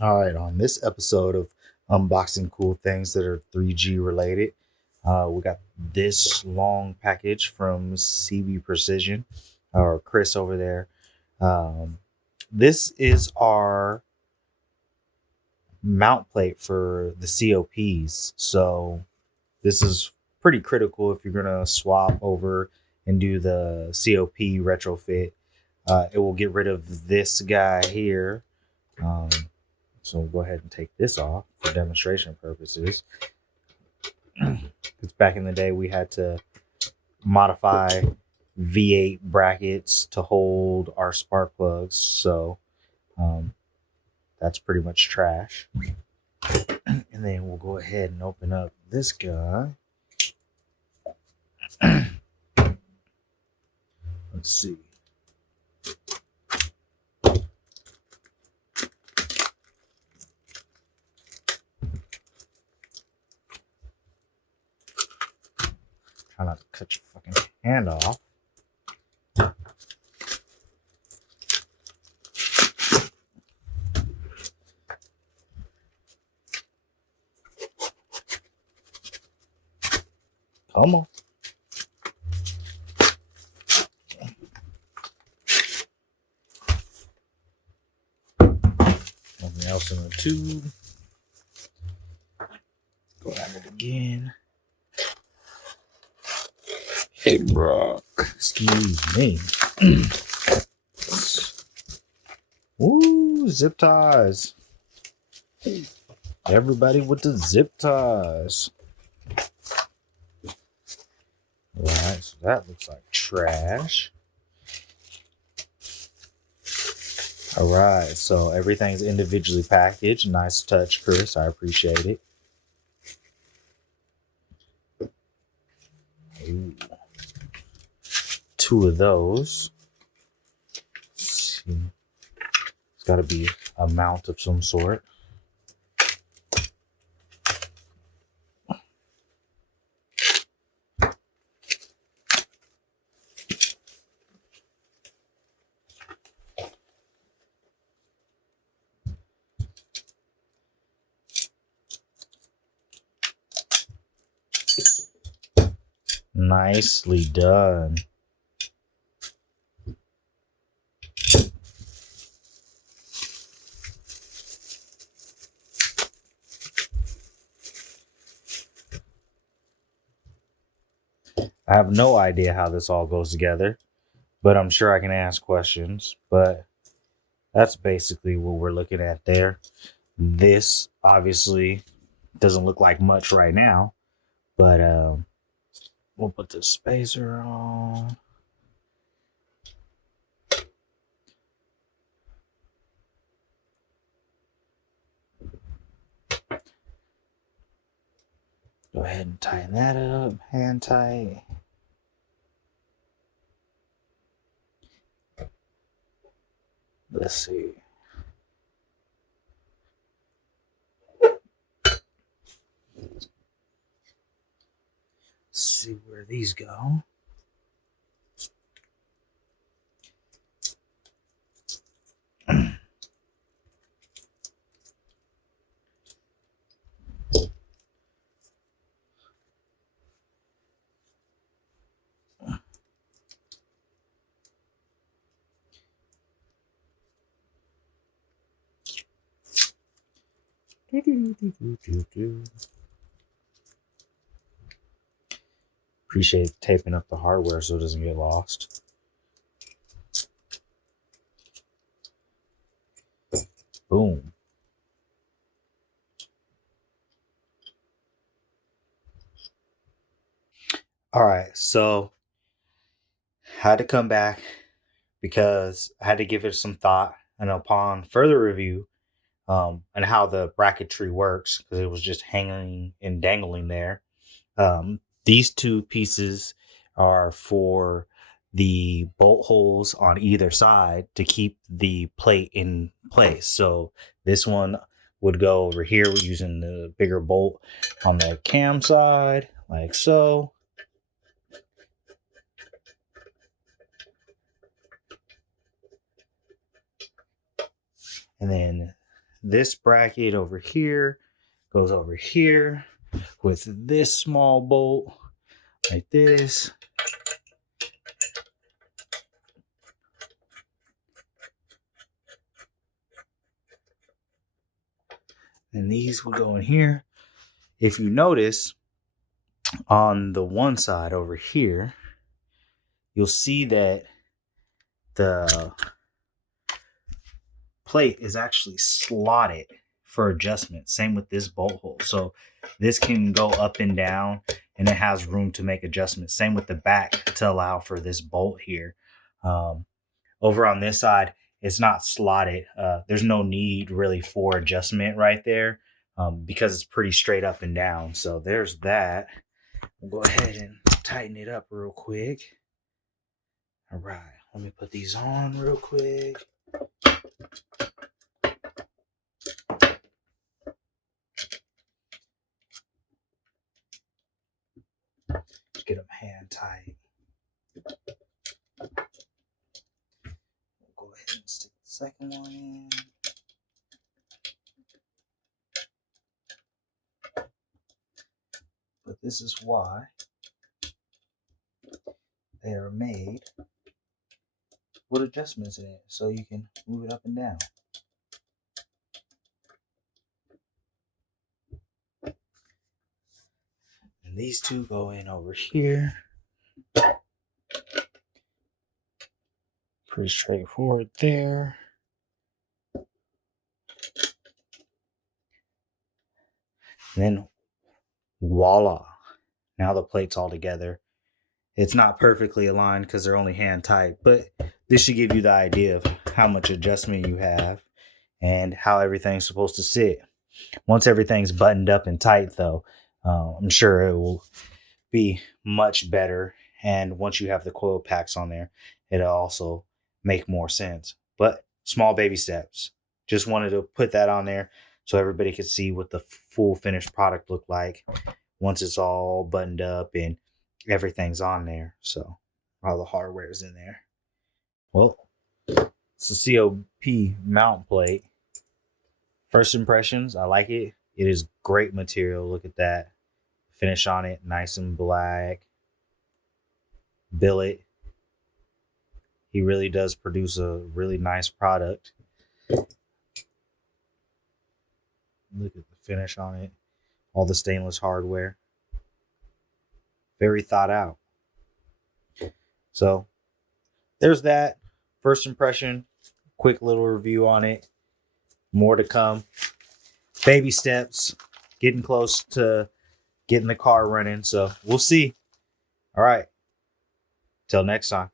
All right, on this episode of Unboxing Cool Things That Are 3G Related, we got this long package from CB Precision, or Chris over there. Um, this is our mount plate for the COPs. So, this is pretty critical if you're going to swap over and do the COP retrofit. It will get rid of this guy here. Um, So we'll go ahead and take this off for demonstration purposes. Because back in the day, we had to modify V8 brackets to hold our spark plugs. So um, that's pretty much trash. And then we'll go ahead and open up this guy. Let's see. Try not to cut your fucking hand off. Come on. Nothing else in the tube. Go at it again. Hey, bro. Excuse me. Ooh, zip ties. Everybody with the zip ties. Alright, so that looks like trash. Alright, so everything's individually packaged. Nice touch, Chris. I appreciate it. Ooh. Two of those. Let's see. It's got to be a mount of some sort. Nicely done. I have no idea how this all goes together, but I'm sure I can ask questions. But that's basically what we're looking at there. This obviously doesn't look like much right now, but we'll put the spacer on. Go ahead and tighten that up, hand tight. Let's see. See where these go. Appreciate taping up the hardware so it doesn't get lost. Boom. All right, so had to come back because I had to give it some thought, and upon further review, and how the bracketry works, because it was just hanging and dangling there. These two pieces are for the bolt holes on either side to keep the plate in place. So this one would go over here using the bigger bolt on the cam side, like so. And then this bracket over here goes over here with this small bolt like this. And these will go in here. If you notice on the one side over here, you'll see that the plate is actually slotted for adjustment. Same with this bolt hole. So this can go up and down and it has room to make adjustments. Same with the back to allow for this bolt here. Over on this side, it's not slotted. There's no need really for adjustment right there because it's pretty straight up and down. So there's that. We'll go ahead and tighten it up real quick. All right, let me put these on real quick. Get them hand tight. We'll go ahead and stick the second one in. But this is why they are made with adjustments in it, so you can move it up and down. And these two go in over here. Pretty straightforward there. And then voila. Now the plate's all together. It's not perfectly aligned because they're only hand tight, but this should give you the idea of how much adjustment you have and how everything's supposed to sit. Once everything's buttoned up and tight, though, I'm sure it will be much better. And once you have the coil packs on there, it'll also make more sense. But small baby steps. Just wanted to put that on there so everybody could see what the full finished product looked like once it's all buttoned up and everything's on there. So all the hardware is in there. Well, it's the COP mount plate. First impressions, I like it. It is great material. Look at that. Finish on it, nice and black. Billet. He really does produce a really nice product. Look at the finish on it. All the stainless hardware. Very thought out. So there's that. First impression. Quick little review on it. More to come. Baby steps. Getting close to getting the car running. So we'll see. All right. Till next time.